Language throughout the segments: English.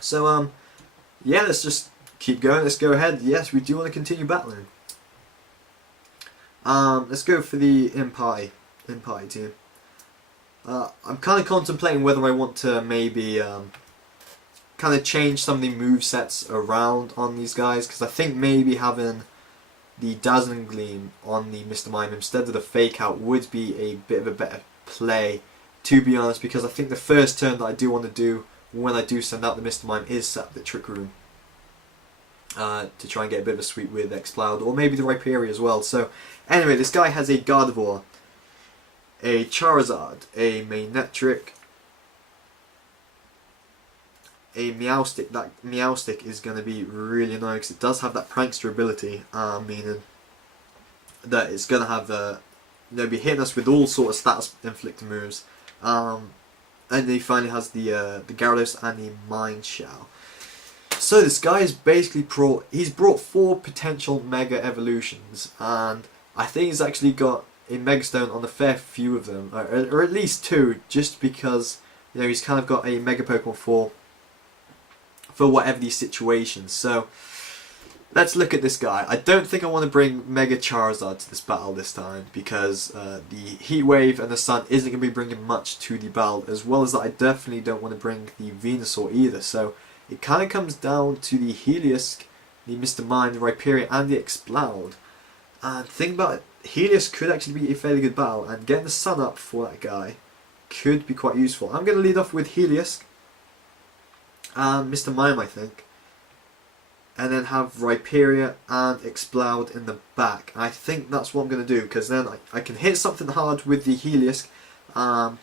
So yeah, let's just keep going. Let's go ahead. Yes, we do want to continue battling. Let's go for the in-party team. I'm kind of contemplating whether I want to maybe kind of change some of the movesets around on these guys, because I think maybe having the Dazzling Gleam on the Mr. Mime instead of the Fake Out would be a bit of a better play, to be honest, because I think the first turn that I do want to do when I do send out the Mr. Mime is set up the Trick Room to try and get a bit of a sweep with Exploud, or maybe the Rhyperior as well. So anyway, this guy has a Gardevoir, a Charizard, a Manectric, a Meowstic. That Meowstic is going to be really annoying because it does have that Prankster ability, meaning that it's going to have be hitting us with all sort of status inflicting moves. And then he finally has the Gyarados and the Mind Shell. So this guy is basically brought 4 potential Mega Evolutions, and I think he's actually got a Mega Stone on a fair few of them, or at least 2, just because he's kind of got a Mega Pokemon for whatever these situations. So let's look at this guy. I don't think I want to bring Mega Charizard to this battle this time, because the Heat Wave and the Sun isn't going to be bringing much to the battle, as well as that I definitely don't want to bring the Venusaur either. So it kind of comes down to the Helios, the Mr. Mime, the Rhyperior and the Exploud. And think about it, Helios could actually be a fairly good battle, and getting the Sun up for that guy could be quite useful. I'm going to lead off with Helios and Mr. Mime, I think, and then have Rhyperior and Exploud in the back. I think that's what I'm going to do, because then I can hit something hard with the Helios, and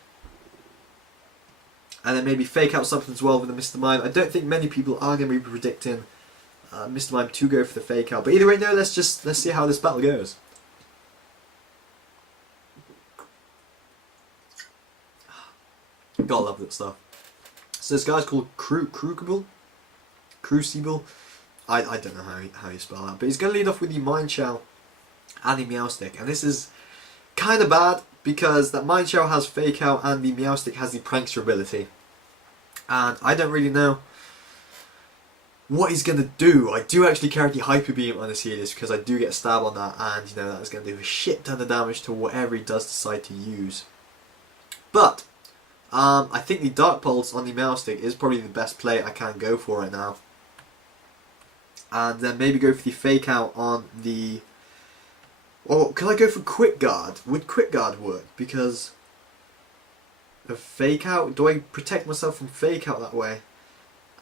then maybe fake out something as well with the Mr. Mime. I don't think many people are going to be predicting Mr. Mime to go for the fake out, but either way, no, let's see how this battle goes. Gotta love that stuff. So this guy's called Crucible. I don't know how you spell that, but he's going to lead off with the Mind Shell and the Meowstic, and this is kind of bad because that Mind Shell has Fake Out and the Meowstic has the Prankster ability, and I don't really know what he's going to do. I do actually carry the Hyper Beam on this Helios because I do get a stab on that, and that is going to do a shit ton of damage to whatever he does decide to use. But I think the Dark Pulse on the Meowstic is probably the best play I can go for right now. And then maybe go for the Fake Out on the... Or can I go for Quick Guard? Would Quick Guard work? Because of Fake Out? Do I protect myself from Fake Out that way?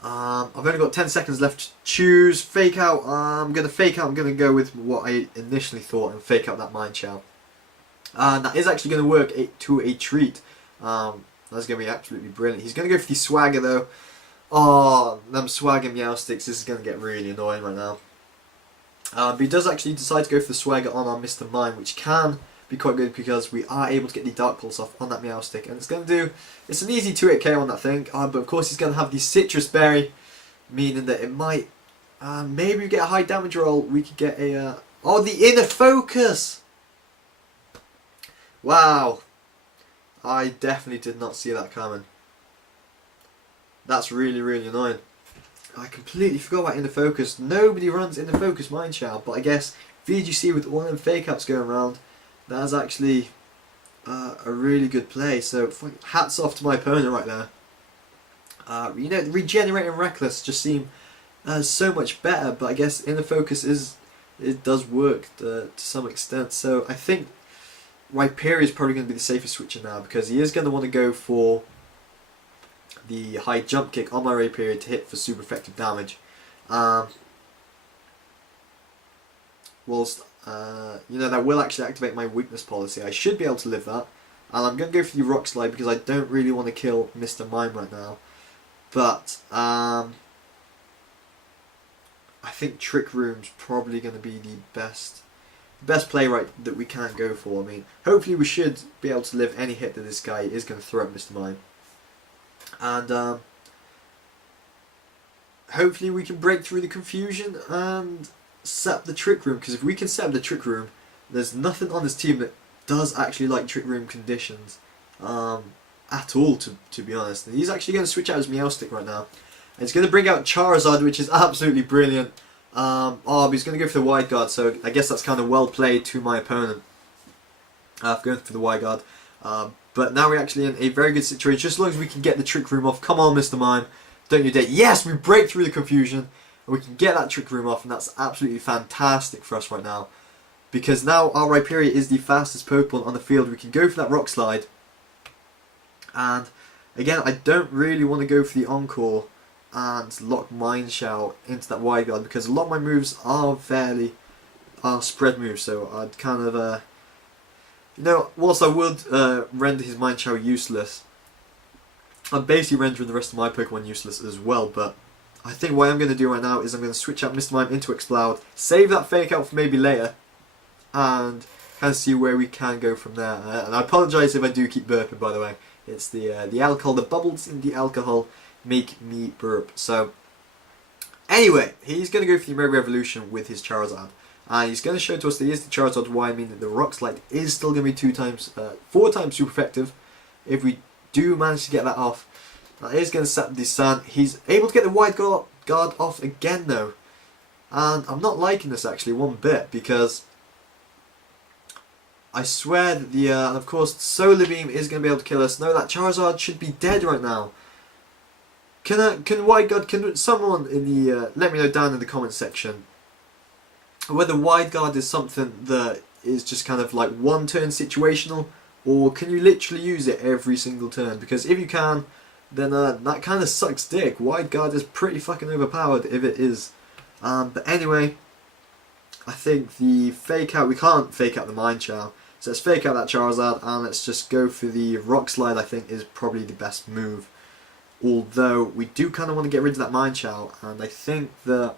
I've only got 10 seconds left to choose. Fake Out. I'm going to Fake Out. I'm going to go with what I initially thought and Fake Out that Mind Shell. And that is actually going to work to a treat. That's going to be absolutely brilliant. He's going to go for the Swagger though. Oh, them Swagger Meowsticks. This is going to get really annoying right now. But he does actually decide to go for the Swagger on our Mr. Mime, which can be quite good because we are able to get the Dark Pulse off on that Meowstic. And it's going to do... It's an easy 2-hit KO on that thing. But of course he's going to have the Citrus Berry, meaning that it might... maybe we get a high damage roll. We could get a... oh, the Inner Focus! Wow. I definitely did not see that coming. That's really, really annoying. I completely forgot about Inner Focus. Nobody runs Inner Focus Mind Shell, but I guess VGC with all them fake outs going around, that's actually a really good play. So hats off to my opponent right there. Regenerating Reckless just seem so much better, but I guess Inner Focus it does work to some extent. So I think Rhyperior is probably going to be the safest switcher now, because he is going to want to go for the high jump kick on my Rhyperior to hit for super effective damage. Whilst that will actually activate my weakness policy. I should be able to live that, and I'm going to go for the Rock Slide because I don't really want to kill Mr. Mime right now. But I think Trick Room's probably going to be the best play that we can go for. I mean, hopefully we should be able to live any hit that this guy is going to throw at Mr. Mime. And hopefully we can break through the confusion and set up the Trick Room, because if we can set up the Trick Room, there's nothing on this team that does actually like Trick Room conditions at all, to be honest. And he's actually going to switch out his Meowstic right now. And he's going to bring out Charizard, which is absolutely brilliant. Oh, but he's going to go for the wide guard, so I guess that's kind of well played to my opponent for going for the wide guard. But now we're actually in a very good situation, just as long as we can get the Trick Room off. Come on, Mr. Mime, don't you dare. Yes, we break through the confusion, and we can get that Trick Room off, and that's absolutely fantastic for us right now. Because now our Rhyperior is the fastest Pokemon on the field. We can go for that Rock Slide. And again, I don't really want to go for the Encore and lock Mine Shout into that wide guard, because a lot of my moves are spread moves, so I'd kind of you know, whilst I would render his Mine Shout useless, I'm basically rendering the rest of my Pokemon useless as well. But I think what I'm going to do right now is I'm going to switch out Mr. Mime into Exploud, save that Fake Out for maybe later, and kind of see where we can go from there. And I apologise if I do keep burping, by the way. It's the alcohol, the bubbles in the alcohol make me burp. So anyway, he's going to go for the Mega Revolution with his Charizard, and he's going to show to us that he is the Charizard. Why? I mean that the Rock Slide is still going to be 4 times super effective if we do manage to get that off. That is going to set the Sun. He's able to get the wide guard off again though, and I'm not liking this actually one bit, because I swear that and of course Solar Beam is going to be able to kill us. No, that Charizard should be dead right now. Can wide guard? Can someone in the let me know down in the comment section whether wide guard is something that is just kind of like one turn situational, or can you literally use it every single turn? Because if you can, then that kind of sucks dick. Wide guard is pretty fucking overpowered if it is. But anyway, I think the Fake Out, we can't Fake Out the Mine Chow, so let's Fake Out that Charizard and let's just go for the Rock Slide. I think is probably the best move. Although we do kind of want to get rid of that Mine Chow, and I think that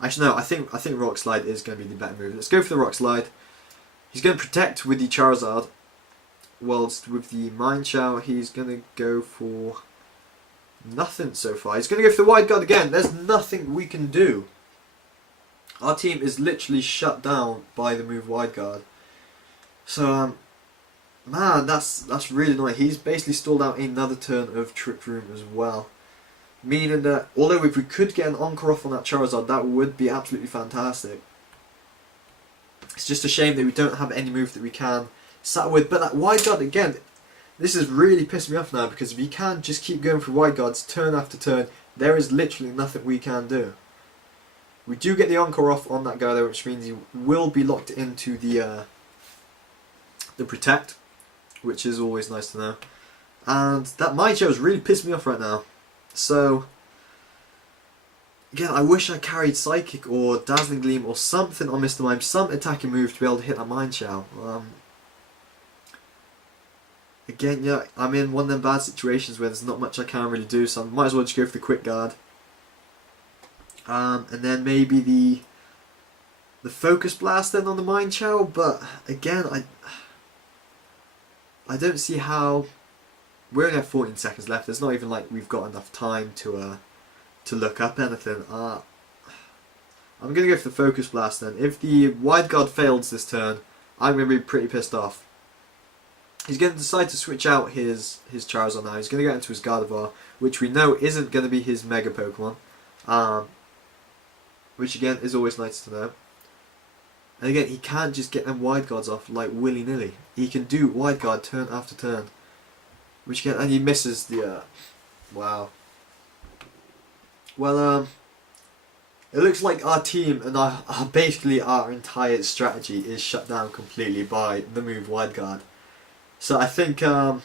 actually no, I think Rock Slide is going to be the better move. Let's go for the Rock Slide. He's going to protect with the Charizard, whilst with the Mine Chow he's going to go for nothing so far. He's going to go for the wide guard again. There's nothing we can do. Our team is literally shut down by the move wide guard. So man, that's really annoying. He's basically stalled out another turn of Trick Room as well. Meaning that although if we could get an Encore off on that Charizard, that would be absolutely fantastic. It's just a shame that we don't have any move that we can start with. But that wide guard again, this is really pissing me off now, because if you can just keep going for wide guards turn after turn, there is literally nothing we can do. We do get the Encore off on that guy though, which means he will be locked into the Protect, which is always nice to know. And that Mine Show is really pissing me off right now. So again, I wish I carried Psychic or Dazzling Gleam or something on Mr. Mime, some attacking move to be able to hit that Mine Show. Again, yeah, I'm in one of them bad situations where there's not much I can really do, so I might as well just go for the Quick Guard. And then maybe the Focus Blast then on the Mine Chow, but again, I don't see how. We only have 14 seconds left. It's not even like we've got enough time to look up anything. I'm gonna go for the Focus Blast then. If the wide guard fails this turn, I'm gonna be pretty pissed off. He's going to decide to switch out his Charizard now. He's going to get into his Gardevoir, which we know isn't going to be his Mega Pokemon. Which again is always nice to know. And again, he can't just get them wide guards off like willy-nilly. He can do wide guard turn after turn. Which again, and he misses the wow. Well, it looks like our team and basically our entire strategy is shut down completely by the move wide guard. So I think I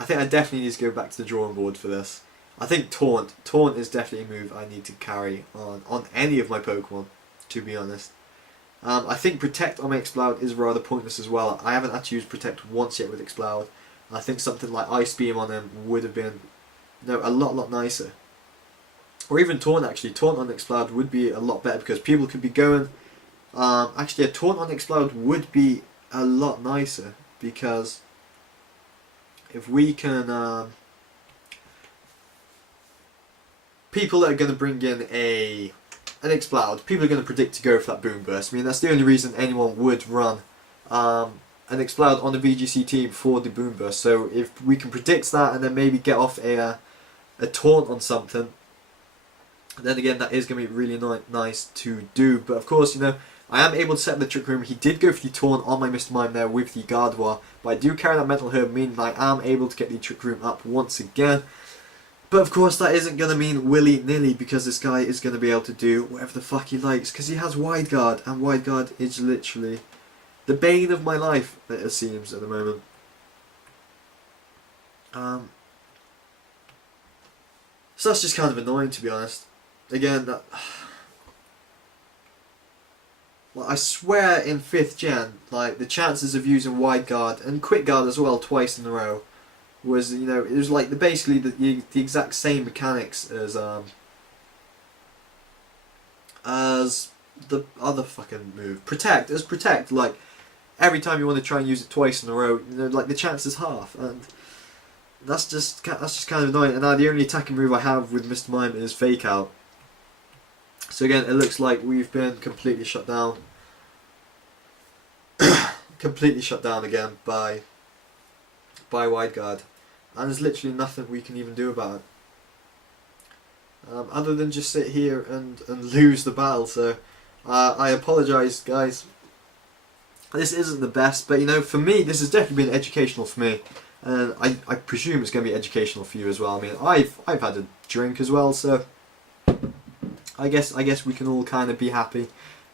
definitely need to go back to the drawing board for this. I think Taunt is definitely a move I need to carry on any of my Pokemon, to be honest. I think Protect on my Exploud is rather pointless as well. I haven't actually used Protect once yet with Exploud. I think something like Ice Beam on him would have been a lot nicer. Or even Taunt actually. Taunt on Exploud would be a lot better, because people could be going... actually, a Taunt on Exploud would be a lot nicer, because if we can... people that are going to bring in an Exploud, people are going to predict to go for that Boom Burst. I mean, that's the only reason anyone would run an an Explode on the VGC team for the Boom Burst. So if we can predict that and then maybe get off a taunt on something, then again that is going to be really nice to do. But of course, you know, I am able to set up the Trick Room. He did go for the taunt on my Mr. Mime there with the Gardevoir, but I do carry that Mental Herb, meaning I am able to get the Trick Room up once again. But of course that isn't going to mean willy-nilly, because this guy is going to be able to do whatever the fuck he likes, because he has Wide Guard, and Wide Guard is literally the bane of my life, it seems, at the moment. So that's just kind of annoying, to be honest. Again, that... Well, I swear in 5th gen, like, the chances of using Wide Guard and Quick Guard as well twice in a row was, you know, it was like basically the exact same mechanics as the other fucking move. Protect, like, every time you want to try and use it twice in a row, you know, like, the chance is half, and that's just kind of annoying. And now the only attacking move I have with Mr. Mime is Fake Out. So again, it looks like we've been completely shut down. Completely shut down again by Wide Guard. And there's literally nothing we can even do about it. Other than just sit here and lose the battle. So I apologise, guys. This isn't the best, but you know, for me, this has definitely been educational for me. And I presume it's going to be educational for you as well. I mean, I've had a drink as well, so I guess we can all kind of be happy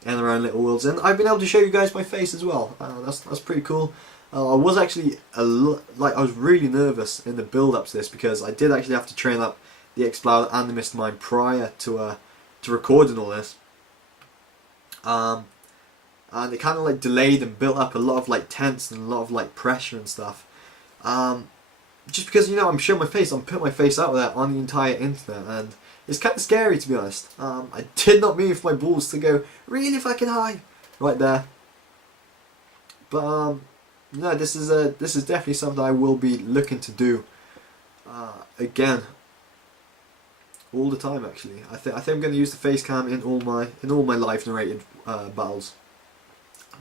in our own little worlds. And I've been able to show you guys my face as well. That's pretty cool. I was actually I was really nervous in the build up to this, because I did actually have to train up the Explode and the Mr. Mime prior to recording all this. And it kind of like delayed and built up a lot of like tense and a lot of like pressure and stuff. Just because, you know, I'm showing my face, I'm putting my face out there on the entire internet, and it's kind of scary, to be honest. I did not mean for my balls to go really fucking high right there. But no, this is definitely something I will be looking to do again all the time. Actually, I think I'm going to use the face cam in all my live narrated battles,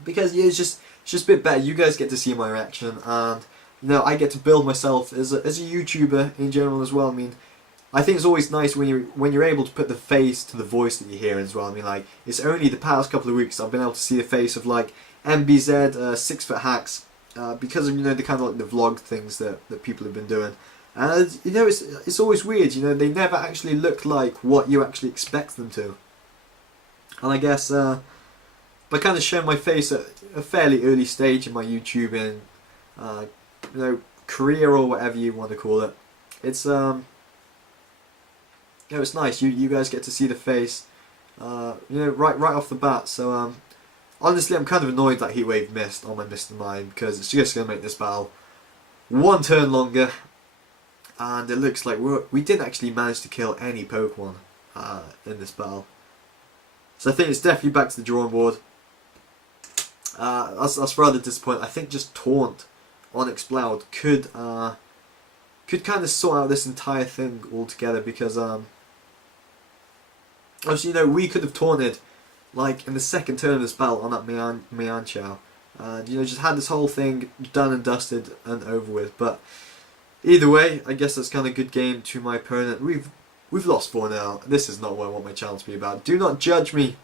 because yeah, it's just a bit better. You guys get to see my reaction, and you know, I get to build myself as a YouTuber in general as well. I mean, I think it's always nice when you're able to put the face to the voice that you hear as well. I mean, like, it's only the past couple of weeks I've been able to see the face of like MBZ, 6 Foot Hacks, because of, you know, the kind of like the vlog things that people have been doing. And you know, it's always weird. You know, they never actually look like what you actually expect them to. And I guess by kind of showing my face at a fairly early stage in my YouTubing, you know, career or whatever you want to call it, it's you know, it's nice. You guys get to see the face, you know, right off the bat. So honestly, I'm kind of annoyed that Heatwave missed on my Mr. Mime, because it's just going to make this battle one turn longer. And it looks like we didn't actually manage to kill any Pokemon in this battle. So I think it's definitely back to the drawing board. That's rather disappointing. I think just Taunt on Explode could kind of sort out this entire thing altogether, because obviously, you know, we could have taunted like in the second turn of this battle on that Mianchow, and you know, just had this whole thing done and dusted and over with. But either way, I guess that's kind of a good game to my opponent. We've lost 4-0. This is not what I want my channel to be about. Do not judge me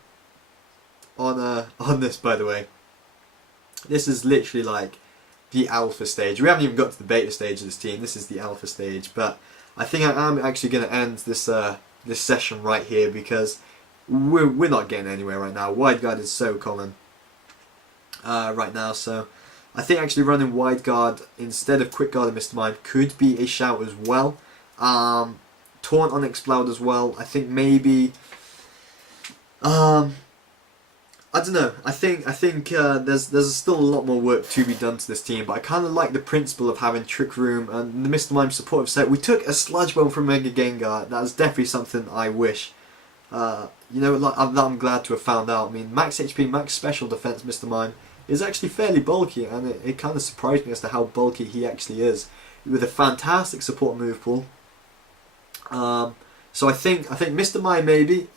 on this, by the way. This is literally like the alpha stage. We haven't even got to the beta stage of this team. This is the alpha stage. But I think I am actually going to end this this session right here, because we're not getting anywhere right now. Wide Guard is so common right now. So I think actually running Wide Guard instead of Quick Guard and Mr. Mime could be a shout as well. Taunt on Explode as well. I think maybe I don't know. I think there's still a lot more work to be done to this team, but I kind of like the principle of having Trick Room and the Mr. Mime supportive set. We took a Sludge Bomb from Mega Gengar. That is definitely something I wish, you know, like, I'm glad to have found out. I mean, max HP, max special defense Mr. Mime is actually fairly bulky, and it kind of surprised me as to how bulky he actually is, with a fantastic support move pool. So I think Mr. Mime maybe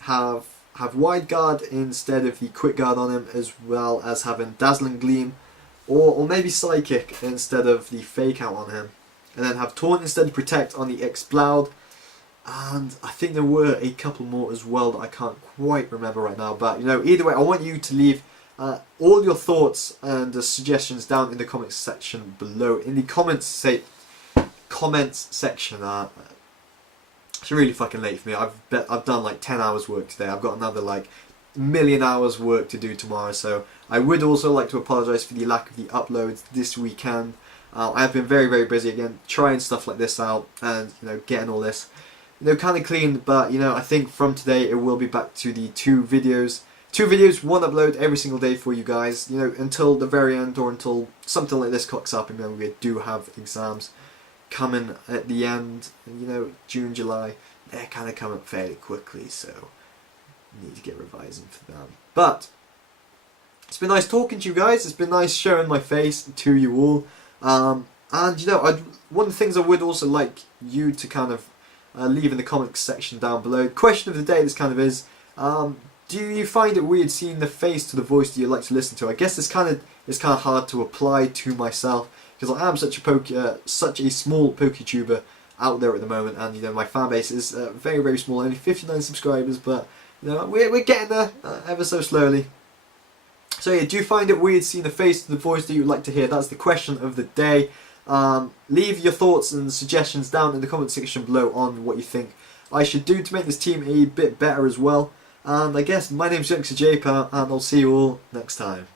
have Wide Guard instead of the Quick Guard on him, as well as having Dazzling Gleam or maybe Psychic instead of the Fake Out on him. And then have Taunt instead of Protect on the Exploud. And I think there were a couple more as well that I can't quite remember right now. But you know, either way, I want you to leave all your thoughts and suggestions down in the comments section below. In the comments section. It's really fucking late for me. I've done like 10 hours work today. I've got another like million hours work to do tomorrow. So I would also like to apologise for the lack of the uploads this weekend. I have been very, very busy again, trying stuff like this out and, you know, getting all this, you know, kind of clean. But, you know, I think from today it will be back to the two videos, one upload every single day for you guys, you know, until the very end, or until something like this cocks up. And then we do have exams coming at the end, you know, June, July. They're kind of coming fairly quickly, so need to get revising for them. But it's been nice talking to you guys. It's been nice showing my face to you all. And you know, one of the things I would also like you to kind of leave in the comments section down below. The question of the day, this kind of is, do you find it weird seeing the face to the voice that you like to listen to? I guess it's kind of hard to apply to myself, because I am such a small PokeTuber out there at the moment, and you know, my fan base is very, very small, only 59 subscribers, but you know, we're getting there ever so slowly. So yeah, do you find it weird seeing the face to the voice that you would like to hear? That's the question of the day. Leave your thoughts and suggestions down in the comment section below on what you think I should do to make this team a bit better as well. And I guess my name's JPower, and I'll see you all next time.